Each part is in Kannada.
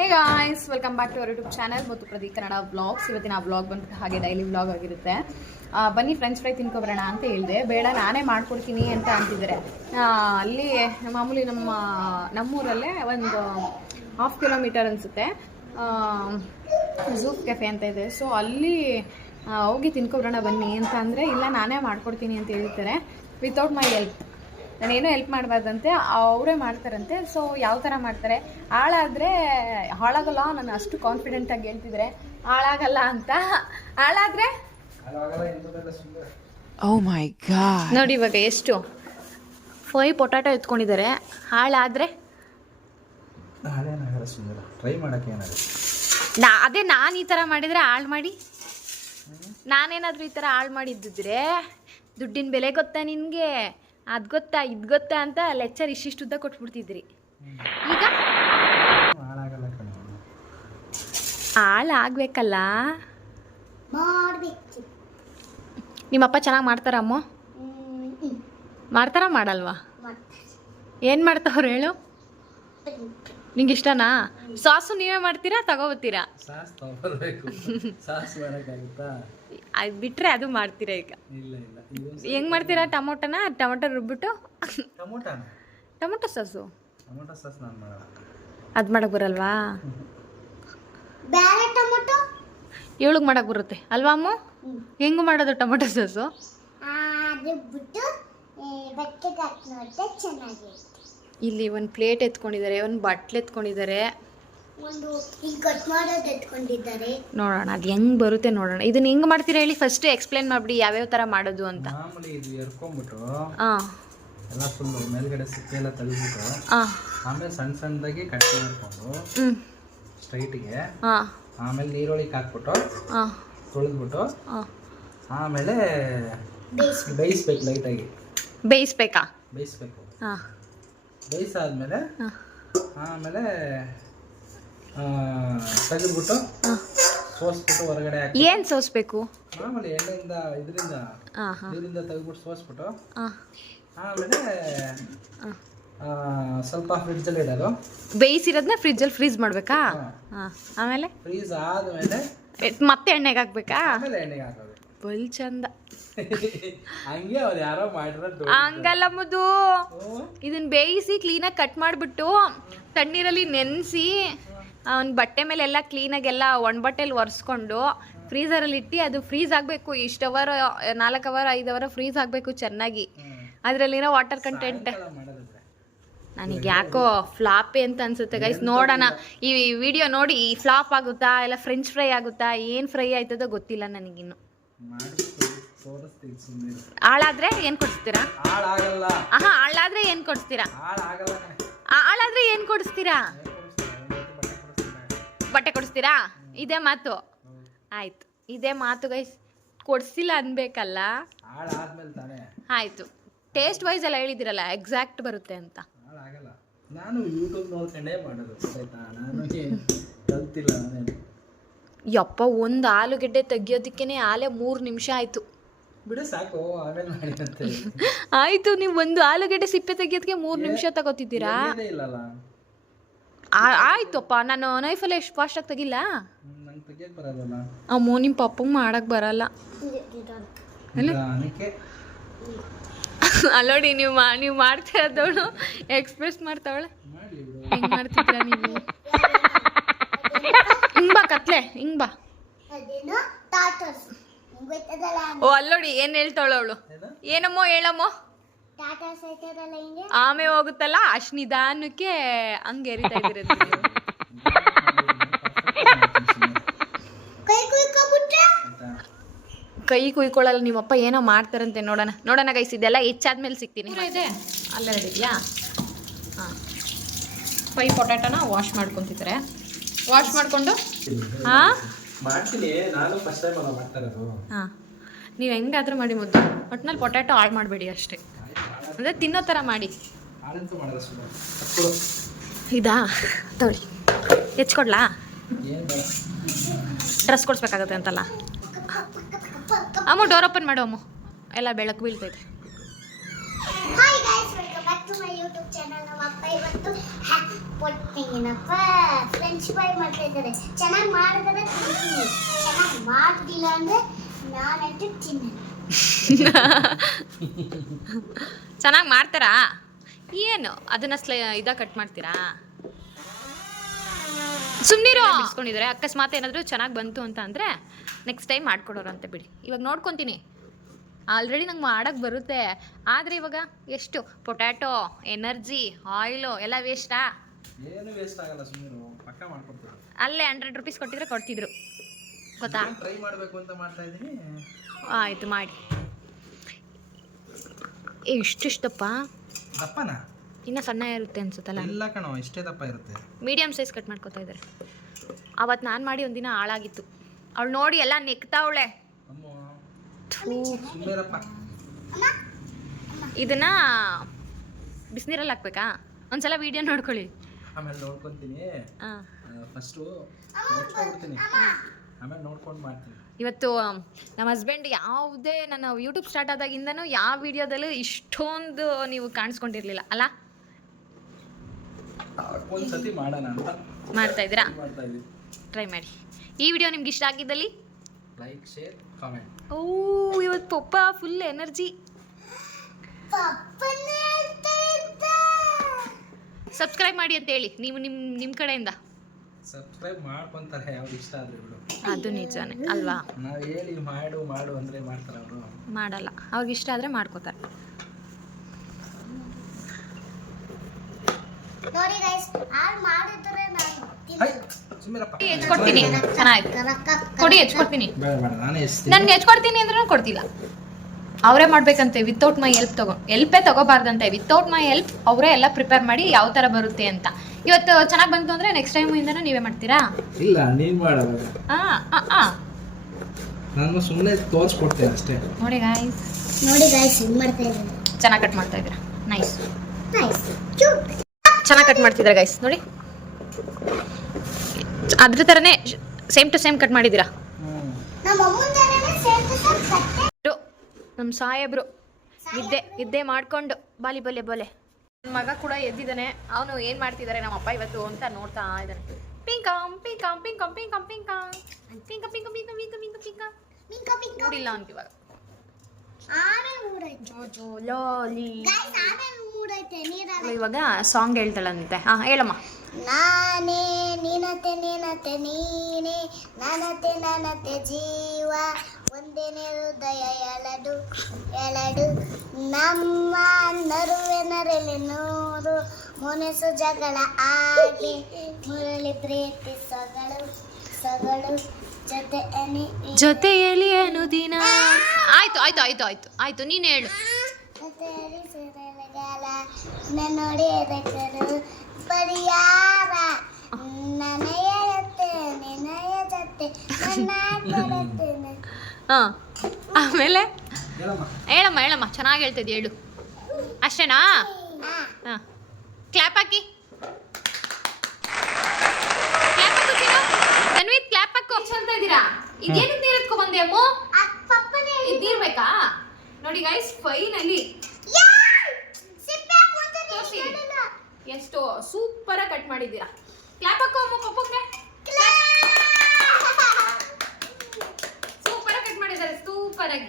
Hey guys, welcome back to our YouTube channel ಮತ್ತು ಪ್ರದೀಪ್ ಕನ್ನಡ ವ್ಲಾಗ್ಸ್. ಇವತ್ತಿನ ವ್ಲಾಗ್ ಬಂದ್ಬಿಟ್ಟು ಹಾಗೆ ಡೈಲಿ ವ್ಲಾಗ್ ಆಗಿರುತ್ತೆ. ಬನ್ನಿ ಫ್ರೆಂಚ್ ಫ್ರೈ ತಿನ್ಕೊಬರೋಣ ಅಂತ ಹೇಳಿದೆ. ಬೇಡ ನಾನೇ ಮಾಡ್ಕೊಡ್ತೀನಿ ಅಂತ ಅಂತಿದ್ದಾರೆ. ಅಲ್ಲಿ ಮಾಮೂಲಿ ನಮ್ಮೂರಲ್ಲೇ ಒಂದು 1/2 ಕಿಲೋಮೀಟರ್ ಅನಿಸುತ್ತೆ ಝೂಫ್ ಕೆಫೆ ಅಂತ ಇದೆ. ಸೊ ಅಲ್ಲಿ ಹೋಗಿ ತಿನ್ಕೊಬರೋಣ ಬನ್ನಿ ಅಂತ ಅಂದರೆ, ಇಲ್ಲ ನಾನೇ ಮಾಡ್ಕೊಡ್ತೀನಿ ಅಂತ ಹೇಳ್ತಾರೆ ವಿತೌಟ್ ಮೈ ಹೆಲ್ಪ್. ನಾನೇನೋ ಹೆಲ್ಪ್ ಮಾಡಬಾರ್ದಂತೆ, ಅವರೇ ಮಾಡ್ತಾರಂತೆ. ಸೊ ಯಾವ ಥರ ಮಾಡ್ತಾರೆ, ಹಾಳಾಗಲ್ಲ, ನಾನು ಅಷ್ಟು ಕಾನ್ಫಿಡೆಂಟಾಗಿ ಹೇಳ್ತಿದ್ರೆ ಹಾಳಾಗಲ್ಲ ಅಂತ. ಹಾಳಾದರೆ ಓ ಮೈ ಗಾಡ್, ನೋಡಿ ಇವಾಗ ಎಷ್ಟು 5 ಪೊಟ್ಯಾಟೊ ಎತ್ಕೊಂಡಿದ್ದಾರೆ. ಹಾಳಾದರೆ ಅದೇ ನಾನು ಈ ಥರ ಮಾಡಿದರೆ ಹಾಳು ಮಾಡಿ, ನಾನೇನಾದರೂ ಈ ಥರ ಹಾಳು ಮಾಡಿದ್ದಿದ್ರೆ ದುಡ್ಡಿನ ಬೆಲೆ ಗೊತ್ತಾ ನಿನಗೆ, ಅದು ಗೊತ್ತಾ ಇದು ಗೊತ್ತಾ ಅಂತ ಲೆಕ್ಚರ್ ಇಷ್ಟಿಷ್ಟು ಉದ್ದ ಕೊಟ್ಬಿಡ್ತಿದ್ರಿ. ಈಗ ಹಾಳಾಗಬೇಕಲ್ಲ, ನಿಮ್ಮಪ್ಪ ಚೆನ್ನಾಗಿ ಮಾಡ್ತಾರ ಅಮ್ಮ? ಮಾಡ್ತಾರ ಮಾಡಲ್ವಾ? ಏನು ಮಾಡ್ತಾವ್ರು ಹೇಳು? ನಿಂಗೆ ಇಷ್ಟನಾ? ಸಾಸು ನೀವೇ ಮಾಡ್ತೀರಾ ತಗೋಬತ್ತೀರಾ? ಅದು ಬಿಟ್ರೆ ಅದು ಮಾಡ್ತೀರಾ. ಈಗ ಹೆಂಗ್ ಮಾಡ್ತೀರಾ? ಟೊಮೊಟೊ ರುಬ್ಬಿಟ್ಟು ಟೊಮೊಟೊ ಸಾಸು ಅದು ಮಾಡಕ್ ಬರಲ್ವಾ? ಏಳಗ್ ಮಾಡಕ್ ಬರುತ್ತೆ ಅಲ್ವಾ ಅಮ್ಮ? ಹೆಂಗು ಮಾಡೋದು ಟೊಮೊಟೊ ಸಾಸು? ಇಲ್ಲಿ ಒಂದು ಪ್ಲೇಟ್ ಎತ್ಕೊಂಡಿದ್ದಾರೆ, ಒಂದು ಬಟ್ಲು ಎತ್ಕೊಂಡಿದ್ದಾರೆ, ನೋಡೋಣ ಅದು ಹೆಂಗ್ ಬರುತ್ತೆ ನೋಡೋಣ. ಇದನ್ನ ಹೆಂಗ್ ಮಾಡ್ತೀರಾ ಹೇಳಿ? ಫಸ್ಟ್ ಎಕ್ಸ್ಪ್ಲೈನ್ ಮಾಡ್ಬಿಡಿ ಯಾವ್ಯಾವ ತರ ಮಾಡೋದು ಅಂತ. ಎಲ್ಲ ಫುಲ್ ಮೇಲ್ಗಡೆ ಸಿಪ್ಪೆ ಎಲ್ಲ ತೆಗೆದ್ಬಿಟ್ಟು ಆಮೇಲೆ ಸಣ್ಣ ಸಣ್ಣದಾಗಿ ಕಟ್ ಮಾಡ್ಕೊಂಡು ಸ್ಟ್ರೈಟ್ಗೆ, ಆಮೇಲೆ ನೀರೊಳಗೆ ಹಾಕ್ಬಿಟ್ಟು ತೊಳೆದ್ಬಿಟ್ಟು ಆಮೇಲೆ ಬೇಯಿಸ್ಬೇಕು, ಲೈಟಾಗಿ ಬೇಯಿಸ್ಬೇಕು. ಬೇಯಿಸಾದ್ಮೇಲೆ ಆಮೇಲೆ ತೆಗೆದ್ಬಿಟ್ಟು ಸೋಸ್ಬಿಟ್ಟು ಹೊರಗಡೆ ಹಾಕಿ. ಏನು ಸೋಸ್ಬೇಕು? ಮಾಮೂಲಿ ಎಣ್ಣೆಯಿಂದ ನೀರಿಂದ ತೆಗೆದ್ಬಿಟ್ಟು ಸೋಸ್ಬಿಟ್ಟು ಆಮೇಲೆ ಸ್ವಲ್ಪ ಫ್ರಿಡ್ಜಲ್ಲಿ ಇಡೋದು. ಬೇಯಿಸಿರೋದನ್ನ ಫ್ರಿಡ್ಜಲ್ಲಿ ಫ್ರೀಸ್ ಮಾಡಬೇಕಾ? ಆಮೇಲೆ ಫ್ರೀಸ್ ಆದಮೇಲೆ ಮತ್ತೆ ಎಣ್ಣೆಗೆ ಹಾಕ್ಬೇಕಾ? ಆಮೇಲೆ ಎಣ್ಣೆಗೆ ಹಾಕೋದು. ಬಲ್ ಚಂದ. ಹಂಗೆ ಅವ್ರು ಯಾರೋ ಮಾಡಿರೋದು ಹಂಗಲ್ಲ ಮುದು. ಇದನ್ನ ಬೇಯಿಸಿ ಕ್ಲೀನಾಗಿ ಕಟ್ ಮಾಡಿಬಿಟ್ಟು ತಣ್ಣೀರಲ್ಲಿ ನೆನೆಸಿ ಒಂದು ಬಟ್ಟೆ ಮೇಲೆ ಎಲ್ಲ ಕ್ಲೀನಾಗೆಲ್ಲ ಬಟ್ಟೆಲಿ ಒರೆಸ್ಕೊಂಡು ಫ್ರೀಸರಲ್ಲಿ ಇಟ್ಟು ಅದು ಫ್ರೀಸ್ ಆಗಬೇಕು. ಇಷ್ಟು ಅವರ್ 4 ಅವರ್ 5 ಅವರ್ ಫ್ರೀಸ್ ಆಗಬೇಕು ಚೆನ್ನಾಗಿ. ಅದರಲ್ಲಿರೋ ವಾಟರ್ ಕಂಟೆಂಟ್ ನನಗೆ ಯಾಕೋ ಫ್ಲಾಪೇ ಅಂತ ಅನ್ಸುತ್ತೆ ಗೈಸ್. ನೋಡೋಣ ಈ ವಿಡಿಯೋ ನೋಡಿ, ಫ್ಲಾಪ್ ಆಗುತ್ತಾ ಇಲ್ಲ ಫ್ರೆಂಚ್ ಫ್ರೈ ಆಗುತ್ತಾ, ಏನು ಫ್ರೈ ಆಯ್ತದೋ ಗೊತ್ತಿಲ್ಲ ನನಗಿನ್ನು. ಹಾಳಾದ್ರೆ ಏನು ಕೊಡಿಸ್ತೀರಾ? ಹಾಳಾದ್ರೆ ಏನು ಕೊಡಿಸ್ತೀರಾ? ಹಾಳಾದ್ರೆ ಏನು ಕೊಡಿಸ್ತೀರಾ? ಬಟ್ಟೆ ಕೊಡಿಸ್ತೀರಾ? ಇದೇ ಮಾತು? ಆಯ್ತು, ಇದೇ ಮಾತು ಗೈಸ್. ಕೊಡಿಸಿಲ್ಲ ಅನ್ಬೇಕಲ್ಲ. ಆಯ್ತು, ಟೇಸ್ಟ್ ವೈಸ್ ಎಲ್ಲ ಹೇಳಿದಿರಲ್ಲ, ಎಕ್ಸಾಕ್ಟ್ ಬರುತ್ತೆ ಅಂತ. ನಾನು ಯೂಟ್ಯೂಬ್ ನೋಡ್ಕೊಂಡೇ ಮಾಡೋದು, ನಾನು ಕಲ್ತಿಲ್ಲ. ಯಪ್ಪ, ಒಂದು ಆಲೂಗೆಡ್ಡೆ ತೆಗಿಯೋದಕ್ಕೇನೆ ಆಲೇ 3 ನಿಮಿಷ ಆಯ್ತು. ಬಿಡು ಸಾಕು, ಆಮೇಲೆ ಮಾಡಿ ಅಂತ. ಆಯ್ತು, ನೀವು ಒಂದು ಆಲೂಗೆಡ್ಡೆ ಸಿಪ್ಪೆ ತೆಗಿಯೋದಕ್ಕೆ 3 ನಿಮಿಷ ತಗೋತಿದ್ದೀರಾ? ಆಯ್ತಪ್ಪ, ನಾನು ನೈಫಲ್ಲಿ ಎಷ್ಟು ಫಾಸ್ಟಾಗಿ ತೆಗಿಲ್ಲ. ಅಮ್ಮೋ, ನಿಮ್ಮ ಪಪ್ಪಂಗೆ ಮಾಡಕ್ ಬರಲ್ಲ. ಅಲ್ಲೋಡಿ, ನೀವು ಮಾಡ್ತಿರೋದವಳು ಎಕ್ಸ್ಪ್ರೆಸ್ ಮಾಡ್ತಾವಳೆ. ಹೆಂಗ್ ಮಾಡ್ತಿದ್ರ ನೀವು? ಹಿಂಗ್ ಬಾ ಕತ್ಲೆ, ಹಿಂಗ್ ಬಾ. ಓ ಅಲ್ಲೋಡಿ, ಏನ್ ಹೇಳ್ತಾವಳ ಅವಳು? ಏನಮ್ಮೋ ಹೇಳಮ್ಮೋ? ಆಮೆ ಹೋಗುತ್ತಲ್ಲ ಅಷ್ಟು ನಿಧಾನಕ್ಕೆ ಹಂಗೆ ಎರಿತಾ ಇದ್ದೀರ. ಕೈ ಕುಯ್ಕೊಳ್ಳಲ್ಲ ನಿಮ್ಮಪ್ಪ, ಏನೋ ಮಾಡ್ತಾರಂತೆ. ನೋಡೋಣ ಗೈಸ್, ಇದೆಲ್ಲ ಹೆಚ್ಚಾದ್ಮೇಲೆ ಸಿಗ್ತೀನಿ. ಇದೆ ಅಲ್ಲ ಇದೆಯಾ? ಹಾಂ, 5 ಪೊಟ್ಯಾಟೋನ ವಾಶ್ ಮಾಡ್ಕೊತಿದ್ದಾರೆ. ವಾಶ್ ಮಾಡಿಕೊಂಡು ಹಾಂ, ನೀವು ಹೆಂಗಾದ್ರೂ ಮಾಡಿ ಮುದ್ದು, ಒಟ್ನಲ್ಲಿ ಪೊಟ್ಯಾಟೊ ಹಾಳು ಮಾಡಬೇಡಿ ಅಷ್ಟೇ. ಅಂದರೆ ತಿನ್ನೋ ಥರ ಮಾಡಿ. ಇದಾ ತೊಳಿ ಹೆಚ್ಕೊಡ್ಲಾ? ಡ್ರೆಸ್ ಕೊಡಿಸ್ಬೇಕಾಗತ್ತೆ ಅಂತಲ್ಲ ಅಮ್ಮ. ಡೋರ್ ಓಪನ್ ಮಾಡು ಅಮ್ಮ, ಎಲ್ಲ ಬೆಳಕು ಬೀಳ್ತೈತೆ. Hi guys, welcome back to my YouTube channel ನಮ್ಮ ಅಪ್ಪ ಇವತ್ತು ಪೊಟ್ಟಿನಪ್ಪ ಫ್ರೆಂಚ್ ಫ್ರೈ ಮಾಡ್ತಾ ಇದ್ದಾರೆ. ಚೆನ್ನಾಗಿ ಮಾಡಿದ್ರೆ ತಿಂತೀನಿ, ಚೆನ್ನಾಗಿ ಮಾಡ್ತಿಲ್ಲ ಅಂದ್ರೆ ನಾನಂತೂ ತಿನ್ನ. ಚೆನ್ನಾಗಿ ಮಾಡ್ತಾರಾ? ಏನು ಅದನ್ನ ಇದಾಗ ಕಟ್ ಮಾಡ್ತೀರಾ? ಸುಮ್ಮನಿರೋ ಬಿಡಿಸ್ಕೊಂಡಿದ್ದಾರೆ. ಅಕಸ್ಮಾತ್ ಏನಾದರೂ ಚೆನ್ನಾಗಿ ಬಂತು ಅಂತ ಅಂದರೆ ನೆಕ್ಸ್ಟ್ ಟೈಮ್ ಮಾಡ್ಕೊಡೋರಂತೆ ಬಿಡಿ. ಇವಾಗ ನೋಡ್ಕೊತೀನಿ. ಆಲ್ರೆಡಿ ನಂಗೆ ಮಾಡೋಕ್ಕೆ ಬರುತ್ತೆ, ಆದರೆ ಇವಾಗ ಎಷ್ಟು ಪೊಟ್ಯಾಟೊ, ಎನರ್ಜಿ, ಆಯಿಲು ಎಲ್ಲ ವೇಸ್ಟಾ? ಏನು ವೇಸ್ಟ್ ಆಗಲ್ಲ, ಸುಮ್ಮನೆ ಪಕ್ಕ ಮಾಡ್ಕೊಡ್ತಾರೆ. ಅಲ್ಲೇ 100 ರೂಪೀಸ್ ಕೊಟ್ಟಿದ್ರೆ ಕೊಡ್ತಿದ್ರು ಗೊತ್ತಾ? ಟ್ರೈ ಮಾಡಬೇಕು ಅಂತ ಮಾಡ್ತಾ ಇದ್ದೀನಿ. ಆಯಿತು ಮಾಡಿ. ಇಷ್ಟಿಷ್ಟಪ್ಪ ದಪ್ಪನಾ? ಇನ್ನೂ ಸಣ್ಣ ಇರುತ್ತೆ ಅನ್ಸುತ್ತಲ್ಲ. ಇಲ್ಲ ಕಣೋ, ಇಷ್ಟೇ ದಪ್ಪ ಇರುತ್ತೆ. ಮೀಡಿಯಮ್ ಸೈಜ್ ಕಟ್ ಮಾಡ್ಕೊತಾ ಇದ್ದಾರೆ. ಅವತ್ತು ನಾನು ಮಾಡಿ ಒಂದಿನ ಹಾಳಾಗಿತ್ತು. ಅವಳು ನೋಡಿ ಎಲ್ಲ ನೆಕ್ತಾವಳೆ. ಸುಮ್ಮನೆರಪ್ಪ. ಇದನ್ನ ಬಿಸಿನೀರಲ್ಲಿ ಹಾಕ್ಬೇಕಾ? ಒಂದ್ಸಲ ವಿಡಿಯೋ ನೋಡ್ಕೊಳ್ಳಿ. ಆಮೇಲೆ ನೋಡ್ಕೊತೀನಿ. ಹಾಂ, ಫಸ್ಟು ನೆಚ್ಕೊಬಿಡ್ತೀನಿ, ಆಮೇಲೆ ನೋಡ್ಕೊಂಡು ಮಾಡ್ತೀನಿ. ಇವತ್ತು ನಮ್ಮ ಹಸ್ಬೆಂಡ್ ಯಾವುದೇ ನನ್ನ ಯೂಟ್ಯೂಬ್ ಸ್ಟಾರ್ಟ್ ಆದಾಗಿಂದನೂ ಯಾವ ವಿಡಿಯೋದಲ್ಲೂ ಇಷ್ಟೊಂದು ನೀವು ಕಾಣಿಸ್ಕೊಂಡಿರ್ಲಿಲ್ಲ ಅಲ್ಲ? ಒಂದ್ಸತಿ ಮಾಡೋಣ ಅಂತ ಮಾಡ್ತಾ ಇದ್ದೀರಾ? ಮಾಡ್ತಾ ಇದ್ದೀವಿ. ಟ್ರೈ ಮಾಡಿ. ಈ ವಿಡಿಯೋ ನಿಮ್ಗೆ ಇಷ್ಟ ಆಗಿದ್ದಲ್ಲಿ ಲೈಕ್, ಶೇರ್, ಕಾಮೆಂಟ್. ಓ ಇವತ್ತು ಪಪ್ಪ ಫುಲ್ ಎನರ್ಜಿ. ಸಬ್ಸ್ಕ್ರೈಬ್ ಮಾಡಿ ಅಂತ ಹೇಳಿ ನೀವು ನಿಮ್ಮ ಕಡೆಯಿಂದ. ಸಬ್ಸ್ಕ್ರೈಬ್ ಮಾಡ್ಕೊಂತಾರೆ ಅವ್ರು ಇಷ್ಟ ಆದ್ರೆ ಬಿಡು. ಅದು ನಿಜಾನೇ ಅಲ್ವಾ? ನಾವು ಹೇಳಿ ಮಾಡು ಅಂದ್ರೆ ಮಾಡ್ತಾರೆ ಅವರು. ಮಾಡಲ್ಲ, ಅವ್ರಿಗೆ ಇಷ್ಟ ಆದರೆ ಮಾಡ್ಕೋತಾರೆ. ನೋಡಿ ಗೈಸ್, ಆಲ್ ಮಾಡಿದ್ರೆ ನಾನು ಸುಮ್ಮನೆರಪ್ಪ. ಹೆಚ್ಕೊಡ್ತೀನಿ, ಚೆನ್ನಾಯ್ತು ಕೊಡಿ, ಹೆಚ್ಕೊಡ್ತೀನಿ. ಬೇಡ ಬೇಡ, ನಾನೇ ಎಸ್ತೀನಿ. ನನ್ಗೆ ಹೆಚ್ಕೊಡ್ತೀನಿ ಅಂದ್ರೂ ಕೊಡ್ತಿಲ್ಲ. ಅವರೇ ಮಾಡ್ಬೇಕಂತೆ, ವಿತೌಟ್ ಮೈ ಹೆಲ್ಪ್ ಹೆಲ್ಪೇ ತಗೋಬಾರ್ದಂತೆ. ವಿತೌಟ್ ಮೈ ಹೆಲ್ಪ್ ಅವರೇ ಎಲ್ಲ ಪ್ರಿಪೇರ್ ಮಾಡಿ ಯಾವ ಥರ ಬರುತ್ತೆ ಅಂತ. ಇವತ್ತು ಚೆನ್ನಾಗಿ ಬಂತು ಅಂದರೆ ನೆಕ್ಸ್ಟ್ ಟೈಮ್ ಇಂದನೂ ನೀವೇ ಮಾಡ್ತೀರಾ? ಇಲ್ಲ, ನೀನ್ ಮಾಡೋದು. ನಾನು ಸುಮ್ಮನೆ ತೋರಿಸ್ಕೊಡ್ತೇನೆ ಅಷ್ಟೇ. ನೋಡಿ ಗಾಯ್ಸ್, ಹಿಂಗ್ ಮಾಡ್ತಾ ಇದ್ದೀನಿ. ಚೆನ್ನಾಗಿ ಕಟ್ ಮಾಡ್ತಾ ಇದ್ದೀರಾ. Nice, nice, cute. ಚೆನ್ನಾಗಿ ಕಟ್ ಮಾಡ್ತಿದ್ದೀರಾ ಗೈಸ್. ನೋಡಿ ಅದ್ರ ಥರನೇ ಸೇಮ್ ಟು ಸೇಮ್ ಕಟ್ ಮಾಡಿದ್ದೀರಾ. ನಮ್ಮ ಅಮ್ಮಂದನೇ ಸೇಮ್ ಟು ಸೇಮ್ ಕಟ್ಟೆ. ನಮ್ಮ ಸಾಹೇಬ್ರು ನಿದ್ದೆ ಮಾಡ್ಕೊಂಡು ಬಾಲಿ ಬಲೆ ಬಲೆ. ನನ್ನ ಮಗ ಕೂಡ ಎದ್ದಿದ್ದಾನೆ. ಅವನು ಏನು ಮಾಡ್ತಿದ್ದಾರೆ ನಮ್ಮ ಅಪ್ಪ ಇವತ್ತು ಅಂತ ನೋಡ್ತಾ ಇದ್ದಾನೆ. ಪಿಂಕಂ ಪಿಂಕಂ ಪಿಂಕಂ ಪಿಂಕಂ ಪಿಂಕಂ ಪಿಂಕಂ ಪಿಂಕಂ ಪಿಂಕಂ ಪಿಂಕಂ ಪಿಂಕಂ ಪಿಂಕಂ ಮಿಂಕ ಮಿಂಕ ಮೂಡಿಲ್ಲ ಅಂತ ಇವಾಗ. ಆಮೇಲೆ ಮೂಡೈತೆ ಜೋಜೋ ಲಾಲಿ. ಗೈಸ್, ಆಮೇಲೆ ಮೂಡೈತೆ ನೀರಲ್ಲಿ. ಇವಾಗ ಸಾಂಗ್ ಹೇಳ್ತಾಳಂತೆ. ಹಾಂ ಹೇಳಮ್ಮ. ನಾನೇ ನಿನತೆ ನಿನತೆ ನೀನೇ, ನನತೆ ನನತೆ ಜೀವ, ಒಂದೇನೆ ಹೃದಯ ಎಳಡು ಎಳಡು, ನಮ್ಮ ನರುವೆ ನರಳಿ ನೂರು, ಮುನಿಸು ಜಗಳ ಆಗಿ ಮುರಳಿ ಪ್ರೀತಿ ಸೊಗಳು ಸೊಗಳು ಜೊತೆಯಲ್ಲಿ ಅನುದಿನ. ಆಯ್ತು ಆಯ್ತು ಆಯ್ತು ಆಯ್ತು ಆಯ್ತು, ನೀನು ಹೇಳು. ನೋಡಿಯದಕ್ಕರು ಪರಿಯಾರ ನನಯ ಜೊತೆ ನಿನಯ ಜೊತೆ ನನ್ನ. ಹಾಂ, ಆಮೇಲೆ ಹೇಳಮ್ಮ. ಹೇಳಮ್ಮ ಚೆನ್ನಾಗಿ ಹೇಳ್ತಿದ್ದೆ, ಹೇಳು. ಅಷ್ಟೇನಾ? ಹಾಂ, ಕ್ಲಾಪ್ ಹಾಕಿ. ತನ್ವಿತ್ ಕ್ಲಾಪ್ ಹಾಕು. ಚಲ್ತಾ ಇದ್ದೀರಾ? ಇದೇನು ನೀರು ಎತ್ಕೊ ಬಂದೆ ಅಮ್ಮು? ಇದಿರ್ಬೇಕಾ? ನೋಡಿ ಗೈಸ್, ಫೈನಲಿ ಎಷ್ಟು ಸೂಪರ್ ಆಗಿ ಕಟ್ ಮಾಡಿದ್ದೀರಾ. ಕ್ಲಾಪ್ ಹಾಕೋ ಅಮ್ಮ ಪಪ್ಪಗೆ. ಸೂಪರ್ ಆಗಿ ಕಟ್ ಮಾಡಿದ್ದಾರೆ, ಸೂಪರ್ ಆಗಿ.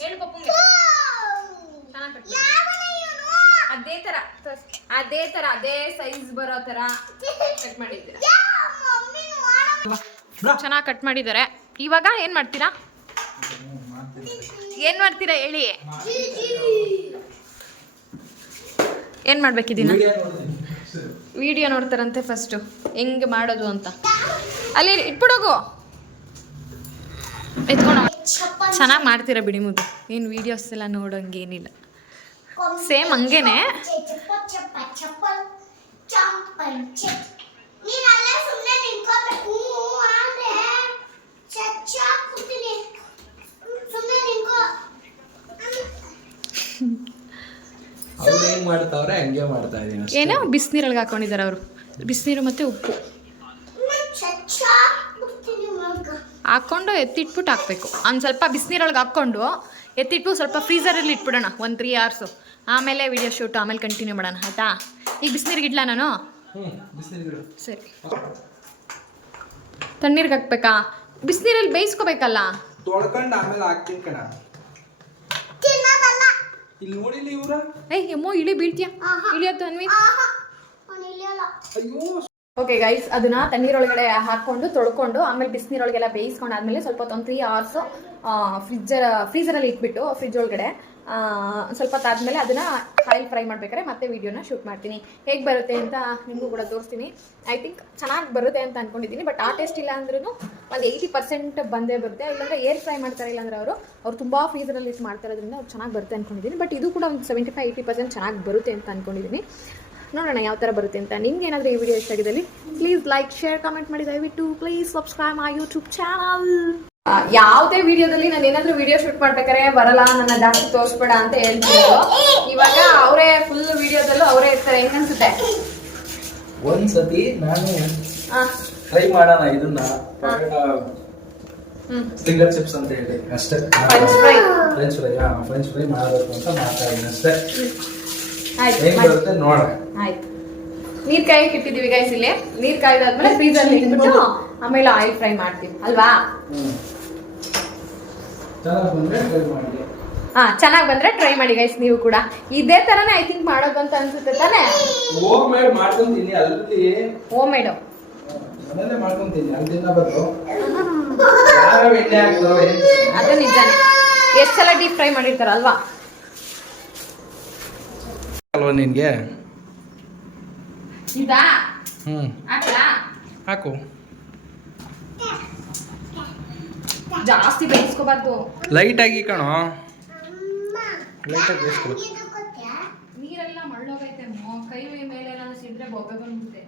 ಹೇಳು ಪಪ್ಪಗೆ. ಅದೇ ತರ ಅದೇ ಸೈಜ್ ಬರೋ ತರ ಕಟ್ ಮಾಡಿದ್ದೀರಾ. ಚೆನ್ನಾಗಿ ಕಟ್ ಮಾಡಿದ್ದಾರೆ. ಇವಾಗ ಏನ್ ಮಾಡ್ತೀರಾ ಹೇಳಿ? ಏನ್ ಮಾಡ್ಬೇಕಿದ್ದೀನ? ವಿಡಿಯೋ ನೋಡ್ತಾರಂತೆ ಫಸ್ಟು ಹೆಂಗೆ ಮಾಡೋದು ಅಂತ. ಅಲ್ಲಿ ಇಟ್ಬಿಡೋಗು, ಎತ್ಕೊಂಡು. ಚೆನ್ನಾಗಿ ಮಾಡ್ತೀರಾ ಬಿಡಿ ಮುದ್ದು. ಏನು ವೀಡಿಯೋಸ್ ಎಲ್ಲ ನೋಡೋಂಗೇನಿಲ್ಲ, ಸೇಮ್ ಹಂಗೇನೆ. ಅವ್ರು ಹೆಂಗ್ ಮಾಡ್ತಾವ್ರೆ ಹಂಗೆ ಮಾಡ್ತಾ ಇದೀನಿ. ಏನೋ ಬಿಸಿನೀರೊಳಗೆ ಹಾಕೊಂಡಿದ್ದಾರೆ ಅವರು. ಬಿಸಿನೀರು ಮತ್ತು ಉಪ್ಪು ಹಾಕ್ಕೊಂಡು ಎತ್ತಿಟ್ಬಿಟ್ಟು ಹಾಕಬೇಕು. ಒಂದು ಸ್ವಲ್ಪ ಬಿಸಿನೀರೊಳಗೆ ಹಾಕ್ಕೊಂಡು ಎತ್ತಿಟ್ಟು ಸ್ವಲ್ಪ ಫ್ರೀಸರಲ್ಲಿ ಇಟ್ಬಿಡೋಣ ಒಂದು 3 hours. ಆಮೇಲೆ ವಿಡಿಯೋ ಶೂಟ್ ಆಮೇಲೆ ಕಂಟಿನ್ಯೂ ಮಾಡೋಣ ಆಯಿತಾ. ಈಗ ಬಿಸಿನೀರಿಗೆ ಇಡ್ಲಾ ನಾನು? ಸರಿ. ತಣ್ಣೀರಿಗೆ ಹಾಕ್ಬೇಕಾ? ಬಿಸಿನೀರಲ್ಲಿ ಬೇಯಿಸ್ಕೋಬೇಕಲ್ಲ. ತೊಳ್ಕೊಂಡು ಆಮೇಲೆ ಹಾಕ್ತೀನಿ ಕಣ. ಇಲ್ಲಿ ನೋಡಿಲ್ಲ ಇವ್ರ. ಎಮ್ಮೋ ಇಳಿ ಬೀಳ್ತೀಯ? ಇಳಿಯತ್ತು ಅನ್ವಿ. ಅಯ್ಯೋ. ಓಕೆ ಗೈಸ್, ಅದನ್ನ ತಣ್ಣೀರೊಳಗಡೆ ಹಾಕ್ಕೊಂಡು ತೊಳ್ಕೊಂಡು ಆಮೇಲೆ ಬಿಸಿನೀರೊಳಗೆಲ್ಲ ಬೇಯಿಸ್ಕೊಂಡು ಆದಮೇಲೆ ಸ್ವಲ್ಪ ಒಂದು 3 hours ಫ್ರೀಸರಲ್ಲಿ ಇಟ್ಬಿಟ್ಟು ಫ್ರಿಜ್ ಒಳಗಡೆ ಸ್ವಲ್ಪ ಹೊತ್ತಾದ್ಮೇಲೆ ಅದನ್ನ ಆಯಿಲ್ ಫ್ರೈ ಮಾಡ್ಬೇಕಾದ್ರೆ ಮತ್ತೆ ವಿಡಿಯೋನ ಶೂಟ್ ಮಾಡ್ತೀನಿ. ಹೇಗೆ ಬರುತ್ತೆ ಅಂತ ನಿಮಗೂ ಕೂಡ ತೋರಿಸ್ತೀನಿ. ಐ ಥಿಂಕ್ ಚೆನ್ನಾಗಿ ಬರುತ್ತೆ ಅಂತ ಅನ್ಕೊಂಡಿದ್ದೀನಿ. ಬಟ್ ಆ ಟೇಸ್ಟ್ ಇಲ್ಲ ಅಂದ್ರೂ ಒಂದು 80% ಬಂದೇ ಬರುತ್ತೆ. ಇಲ್ಲಾಂದರೆ ಏರ್ ಫ್ರೈ ಮಾಡ್ತಾರೆ, ಇಲ್ಲಾಂದ್ರೆ ಅವ್ರು ತುಂಬ ಫ್ರೀಸರಲ್ಲಿ ಇಟ್ಟು ಮಾಡ್ತಾರೋದ್ರಿಂದ ಅವ್ರು ಚೆನ್ನಾಗಿ ಬರುತ್ತೆ ಅಂದ್ಕೊಂಡಿದ್ದೀನಿ. ಬಟ್ ಇದು ಕೂಡ ಒಂದು 75-80% ಚೆನ್ನಾಗಿ ಬರುತ್ತೆ ಅಂತ ಅಂದ್ಕೊಂಡಿದ್ದೀನಿ. ನೋಡೋಣ ಯಾವ ಥರ ಬರುತ್ತೆ ಅಂತ. ನಿಮ್ಗೆ ಏನಾದರೂ ಈ ವಿಡಿಯೋ ಇಷ್ಟ ಆಗಿದ್ದಲ್ಲಿ ಪ್ಲೀಸ್ ಲೈಕ್, ಶೇರ್, ಕಮೆಂಟ್ ಮಾಡಿ. ದಯವಿಟ್ಟು please subscribe my YouTube channel. ಯಾವುದೇ ವಿಡಿಯೋದಲ್ಲಿ ನಾನು ಏನಾದರೂ ವಿಡಿಯೋ ಶೂಟ್ ಮಾಡ್ಬೇಕಾದ್ರೆ ಬರಲ್ಲ, ನನ್ನ ಜಾಸ್ತಿ ತೋರಿಸ್ಬೇಡ ಅಂತ ಹೇಳ್ತಿದ್ರು. ಇವಾಗ ಅವರೇ ಫುಲ್ ವಿಡಿಯೋದಲ್ಲೂ ಅವರೇ ಇರ್ತಾರೆ. ಹೆಂಗನ್ಸುತ್ತೆ? ಒಂದ್ಸತಿ ನಾನು ಟ್ರೈ ಮಾಡೋಣ ಇದನ್ನ ಫಿಂಗರ್ ಚಿಪ್ಸ್ ಅಂತ ಹೇಳಿ ಅಷ್ಟೇ. ಫ್ರೆಂಚ್ ಫ್ರೈ ಮಾಡಬೇಕು ಅಂತ ಮಾತಾಡಿದ್ದೀನಿ ಅಷ್ಟೇ. ಹೇಗೆ ಬರುತ್ತೆ ನೋಡೋಣ. ಆಯ್ತು, ನೀರ್ ಕಾಯಕ್ಕೆ ಇಟ್ಟಿದ್ದೀವಿ ಗೈಸ್. ಇಲ್ಲಿ ನೀರ್ ಕಾಯ್ದಾದ್ಮೇಲೆ ಫ್ರೀಜಲ್ಲಿ ಇಟ್ಬಿಟ್ಟು ಆಮೇಲೆ ಆಯಿಲ್ ಫ್ರೈ ಮಾಡ್ತೀವಿ ಅಲ್ವಾ? ಚೆನ್ನಾಗಿ ಬಂದ್ರೆ ಟ್ರೈ ಮಾಡಿ ಗೈಸ್. ನೀವು ಕೂಡ ಇದೇ ತರನೇ ಐ ಥಿಂಕ್ ಮಾಡೋದು ಅಂತ ಅನ್ಸುತ್ತೆ ತಾನೆ? ಹೋಮ್ ಮೇಡ್ ಮಾಡ್ಕೊಂತೀನಿ. ಅಲ್ಲಿ ಹೋಮ್ ಮೇಡ್ ಮನೆಯಲ್ಲೇ ಮಾಡ್ಕೊಂತೀನಿ. ಅಲ್ಲಿಂದ ಬಂದು ಯಾರು ಎಣ್ಣೆ ಹಾಕ್ತಾರೋ ಅದು ನಿಜಾನೇ. ಎಷ್ಟು ಸಲ ಡೀಪ್ ಫ್ರೈ ಮಾಡಿರ್ತಾರಲ್ವಾ ಅಲ್ವಾ ನಿನ್ಗೆ? ಇದಾ ಹಾಕು. ಜಾಸ್ತಿ ಬೇಯಿಸ್ಕೋಬಾರ್ದು, ಲೈಟ್ ಆಗಿ ಕಣೋ. ಲೈಟ್ ಆಗಿ ಬೇಯಿಸ್ಕೊ. ನೀರೆಲ್ಲ ಮಳ್ಳೋಗೈತೆ. ಕೈ ಮೇಲೆ ನಾನು ಸಿದ್ರೆ ಬೊಬ್ಬೆ ಬಂದ್ಬಿಡುತ್ತೆ.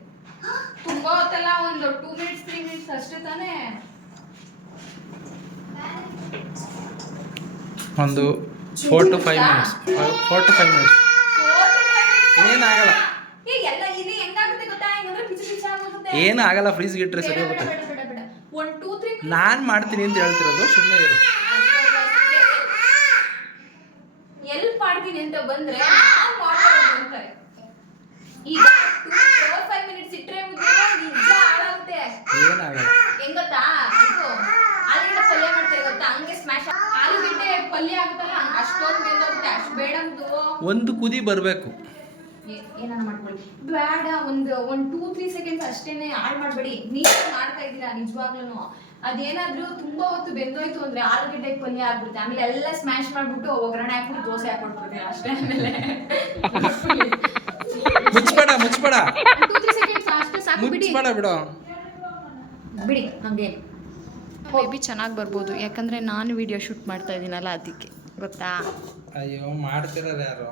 ತುಂಬಾ ಹೊತ್ತಲ್ಲ, ಒಂದು 2 minutes 3 minutes ಅಷ್ಟೇ ತಾನೇ. ಒಂದು 4 to 5 minutes. 4 to 5 minutes ಏನಾಗಲ್ಲ. ಏನಾಗಲ್ಲ. ಫ್ರೀಜ್ಗೆ ಇಟ್ಟರೆ ಸರಿ ಹೋಗುತ್ತೆ. ನಾನು ಮಾಡ್ತೀನಿ ಅಂತ ಹೇಳ್ತಿರೋದು, ಸುಮ್ಮನೆ ಇರು. ಎಲ್ಪ್ ಮಾಡ್ತೀನಿ ಅಂತ ಬಂದ್ರೆ ಈಗ 4-5 minutes ಇಟ್ಟರೆ ನಿಜ ಹಾಳಾಗುತ್ತೆ. ಏನಾಗಲ್ಲ. ಹೆಂಗ್ ಗೊತ್ತಾ? ಆಲೂಗಡ್ಡೆ ಪಲ್ಯ ಮಾಡ್ತಾರೆ ಗೊತ್ತಾ? ಹಂಗೆ ಸ್ಮ್ಯಾಶ್ ಆಲೂಗಡ್ಡೆ ಪಲ್ಯ ಆಗುತ್ತಲ್ಲ, ಅಷ್ಟೊಂದು ಬೆಂದೋಗುತ್ತೆ. ಅಷ್ಟು ಬೇಡಂದು ಒಂದು ಕುದಿ ಬರಬೇಕು. ಏನಾನ ಮಾಡ್ಕೊಳ್ಳಿ, ಬೇಡ. ಒಂದು 2-3 seconds ಅಷ್ಟೇನೆ ಹಾಳು ಮಾಡಬೇಡಿ. ನೀವು ಮಾಡ್ತಾ ಇದ್ದೀರಾ ನಿಜವಾಗ್ಲೂ. ಅದೇನಾದ್ರೂ ತುಂಬಾ ಹೊತ್ತು ಬೆಂದೋಯ್ತು ಅಂದ್ರೆ ಆಲೂಗಡ್ಡೆ ಪಲ್ಯ ಆಗ್ಬಿಡುತ್ತೆ. ಆಮೇಲೆ ಎಲ್ಲ ಸ್ಮ್ಯಾಶ್ ಮಾಡ್ಬಿಟ್ಟು ಒಗ್ಗರಣೆ ಹಾಕ್ಬಿಟ್ಟು ದೋಸೆ ಹಾಕೊಟ್ಬಿಡ್ತೀವಿ ಅಷ್ಟೇ. ಆಮೇಲೆ ಮುಚ್ಚಬೇಡ 2-3 seconds ಅಷ್ಟೇ ಸಾಕು. ಬಿಡಿ ಹಂಗೆ. ಮೇ ಬಿ ಚೆನ್ನಾಗಿ ಬರ್ಬೋದು, ಯಾಕಂದ್ರೆ ನಾನು ವಿಡಿಯೋ ಶೂಟ್ ಮಾಡ್ತಾ ಇದ್ದೀನಲ್ಲ, ಅದಕ್ಕೆ. ಗೊತ್ತಾ? ಅಯ್ಯೋ, ಮಾಡ್ತಿರೋದು ಯಾರು?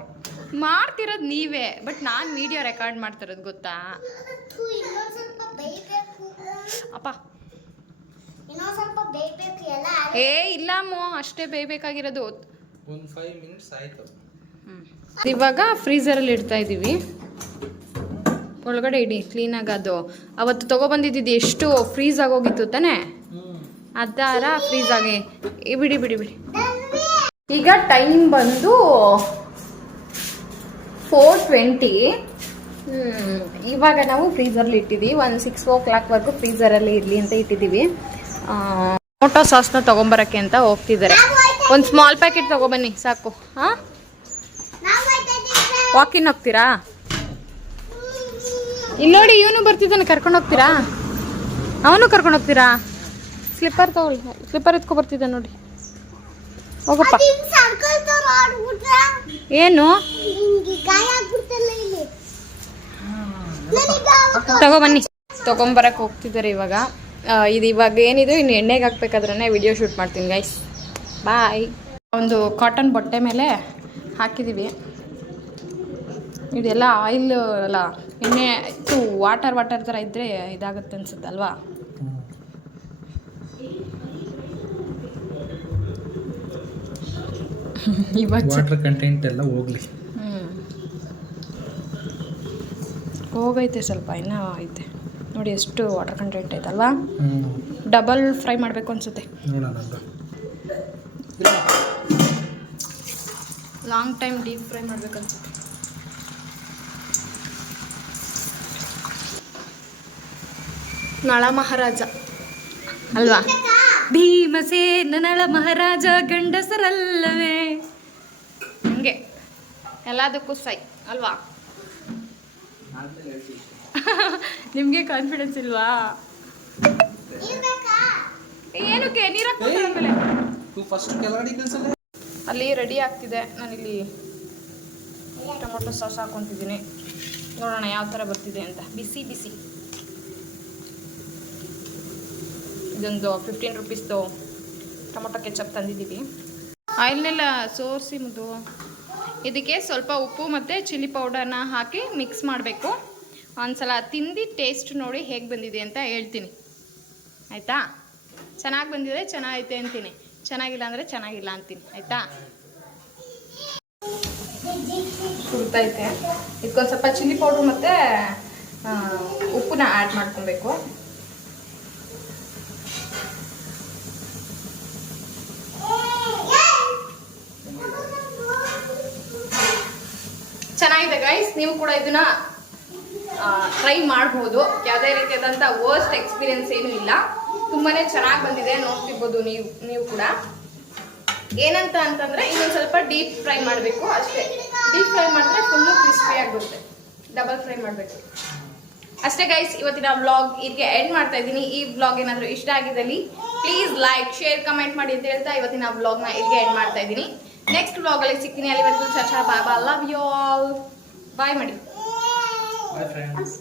ಮಾಡ್ತಿರೋದು ನೀವೇ, ಬಟ್ ನಾನು ವಿಡಿಯೋ ರೆಕಾರ್ಡ್ ಮಾಡ್ತಿರೋದು. ಗೊತ್ತಾ? ಅಪ್ಪ ಇಲ್ಲಮ್ಮೋ, ಅಷ್ಟೇ ಬೇಯಬೇಕಾಗಿರೋದು. ಒಂದು 5 minutes ಆಯ್ತು. ಇವಾಗ ಫ್ರೀಸರಲ್ಲಿ ಇಡ್ತಾ ಇದ್ದೀವಿ. ಒಳಗಡೆ ಇಡಿ ಕ್ಲೀನಾಗಿ. ಅದು ಅವತ್ತು ತೊಗೊಬಂದಿದ್ದು ಎಷ್ಟು ಫ್ರೀಸ್ ಆಗೋಗಿತ್ತು ತಾನೇ, ಅದಾರ ಫ್ರೀಸ್ ಆಗಿ. ಬಿಡಿ. ಈಗ ಟೈಮ್ ಬಂದು 4:20. ಇವಾಗ ನಾವು ಫ್ರೀಸರ್ಲಿ ಇಟ್ಟಿದ್ದೀವಿ. ಒಂದು 6 o'clock ಫ್ರೀಸರಲ್ಲಿ ಇರಲಿ ಅಂತ ಇಟ್ಟಿದ್ದೀವಿ. ಟೊಮೊಟೊ ಸಾಸ್ನ ತೊಗೊಂಬರಕ್ಕೆ ಅಂತ ಹೋಗ್ತಿದ್ದಾರೆ. ಒಂದು ಸ್ಮಾಲ್ ಪ್ಯಾಕೆಟ್ ತೊಗೊಬನ್ನಿ ಸಾಕು. ವಾಕಿನ್ ಹೋಗ್ತೀರಾ? ಇಲ್ಲಿ ನೋಡಿ, ಇವನು ಬರ್ತಿದ್ದಾನೆ. ಕರ್ಕೊಂಡು ಹೋಗ್ತೀರಾ? ಅವನು ಕರ್ಕೊಂಡು ಹೋಗ್ತೀರಾ? ಸ್ಲಿಪ್ಪರ್ ತಗೊಳ್ಳಿ. ಸ್ಲಿಪ್ಪರ್ ಎತ್ಕೊ ಬರ್ತಿದ್ದ ನೋಡಿ. ಹೋಗಪ್ಪ. ಏನು ತಗೊಬನ್ನಿ. ತೊಗೊಂಬರಕ್ಕೆ ಹೋಗ್ತಿದ್ದಾರೆ ಇವಾಗ. ಇವಾಗ ಏನಿದೆ, ಇನ್ನು ಎಣ್ಣೆಗೆ ಹಾಕ್ಬೇಕಾದ್ರೆ ವಿಡಿಯೋ ಶೂಟ್ ಮಾಡ್ತೀನಿ ಗೈಸ್. ಬಾಯ್. ಒಂದು ಕಾಟನ್ ಬಟ್ಟೆ ಮೇಲೆ ಹಾಕಿದ್ದೀವಿ. ಇದೆಲ್ಲ ಆಯಿಲ್ ಅಲ್ಲ, ಎಣ್ಣೆ ಇದು ವಾಟರ್ ಥರ ಇದ್ದರೆ ಇದಾಗುತ್ತೆ ಅನ್ಸುತ್ತೆ ಅಲ್ವಾ? ವಾಟರ್ ಕಂಟೆಂಟ್ ಎಲ್ಲ ಹೋಗ್ಲಿ. ಹೋಗೈತೆ ಸ್ವಲ್ಪ, ಇನ್ನೂ ಐತೆ ನೋಡಿ. ಎಷ್ಟು ವಾಟರ್ ಕಂಟೆಂಟ್ ಐತಲ್ವಾ? ಡಬಲ್ ಫ್ರೈ ಮಾಡಬೇಕು ಅನ್ಸುತ್ತೆ. ಲಾಂಗ್ ಟೈಮ್ ಡೀಪ್ ಫ್ರೈ ಮಾಡ್ಬೇಕನ್ಸುತ್ತೆ. ನಳ ಮಹಾರಾಜ ಅಲ್ವಾ? ಭೀಮಸೇನ ನಳ ಮಹಾರಾಜ ಗಂಡಸರಲ್ಲವೇ, ಹಂಗೆ ಎಲ್ಲದಕ್ಕೂ ಸೈ ಅಲ್ವಾ? ನಿಮಗೆ ಕಾನ್ಫಿಡೆನ್ಸ್ ಇಲ್ವಾ? ಏನಕ್ಕೆ ನೀರು ಹಾಕ್ತಾರೆ ಫಸ್ಟ್ ಕೆಳಗಡೆ ಕೆಲಸಲ್ಲ. ಅಲ್ಲಿ ರೆಡಿ ಆಗ್ತಿದೆ. ನಾನಿಲ್ಲಿ ಟೊಮೊಟೊ ಸಾಸ್ ಹಾಕ್ಕೊತಿದ್ದೀನಿ. ನೋಡೋಣ ಯಾವ ಥರ ಬರ್ತಿದೆ ಅಂತ. ಬಿಸಿ ಬಿಸಿ ಇದೊಂದು 15 ರುಪೀಸ್ದು ಟೊಮೊಟೊ ಕೆಚಪ್ ತಂದಿದ್ದೀವಿ. ಆಯಿಲ್ನೆಲ್ಲ ಸೋರಿಸಿ ಮುದ್ದು ಇದಕ್ಕೆ ಸ್ವಲ್ಪ ಉಪ್ಪು ಮತ್ತು ಚಿಲ್ಲಿ ಪೌಡರ್ನ ಹಾಕಿ ಮಿಕ್ಸ್ ಮಾಡಬೇಕು. ಒಂದ್ಸಲ ತಿಂದು ಟೇಸ್ಟ್ ನೋಡಿ ಹೇಗೆ ಬಂದಿದೆ ಅಂತ ಹೇಳ್ತೀನಿ, ಆಯಿತಾ? ಚೆನ್ನಾಗಿ ಬಂದಿದೆ ಚೆನ್ನಾಗೈತೆ ಅಂತೀನಿ, ಚೆನ್ನಾಗಿಲ್ಲ ಅಂದರೆ ಚೆನ್ನಾಗಿಲ್ಲ ಅಂತೀನಿ, ಆಯಿತಾ? ಕುಡ್ತೈತೆ. ಇದಕ್ಕೊಂದು ಸ್ವಲ್ಪ ಚಿಲ್ಲಿ ಪೌಡ್ರ್ ಮತ್ತು ಉಪ್ಪನ್ನ ಆ್ಯಡ್ ಮಾಡ್ಕೊಬೇಕು. ಚೆನ್ನಾಗಿದೆ ಗೈಸ್, ನೀವು ಕೂಡ ಇದನ್ನ ಟ್ರೈ ಮಾಡ್ಬೋದು. ಯಾವುದೇ ರೀತಿಯಾದಂಥ ವರ್ಸ್ಟ್ ಎಕ್ಸ್ಪೀರಿಯನ್ಸ್ ಏನೂ ಇಲ್ಲ, ತುಂಬಾ ಚೆನ್ನಾಗಿ ಬಂದಿದೆ. ನೋಡ್ತಿರ್ಬೋದು ನೀವು ಕೂಡ. ಏನಂತ ಅಂತಂದರೆ ಇನ್ನೊಂದು ಸ್ವಲ್ಪ ಡೀಪ್ ಫ್ರೈ ಮಾಡಬೇಕು ಅಷ್ಟೇ. ಡೀಪ್ ಫ್ರೈ ಮಾಡಿದ್ರೆ ಫುಲ್ಲು ಕ್ರಿಸ್ಪಿಯಾಗಿ ಬರುತ್ತೆ. ಡಬಲ್ ಫ್ರೈ ಮಾಡಬೇಕು ಅಷ್ಟೇ ಗೈಸ್. ಇವತ್ತಿನ ವ್ಲಾಗ್ ಇಲ್ಲಿಗೆ ಎಂಡ್ ಮಾಡ್ತಾ ಇದ್ದೀನಿ. ಈ ವ್ಲಾಗ್ ಏನಾದರೂ ಇಷ್ಟ ಆಗಿದ್ದಲ್ಲಿ ಪ್ಲೀಸ್ ಲೈಕ್ ಶೇರ್ ಕಮೆಂಟ್ ಮಾಡಿ ಅಂತ ಹೇಳ್ತಾ ಇವತ್ತಿನ ವ್ಲಾಗ್ನ ಇಲ್ಲಿಗೆ ಎಂಡ್ ಮಾಡ್ತಾ ಇದ್ದೀನಿ. ನೆಕ್ಸ್ಟ್ ವ್ಲಾಗಲ್ಲಿ ಸಿಗ್ತೀನಿ. ಅಲ್ಲಿವರೆಗೂ ಚಚಾ bye bye, love you all. Bye ಮಾಡಿ. Bye friends.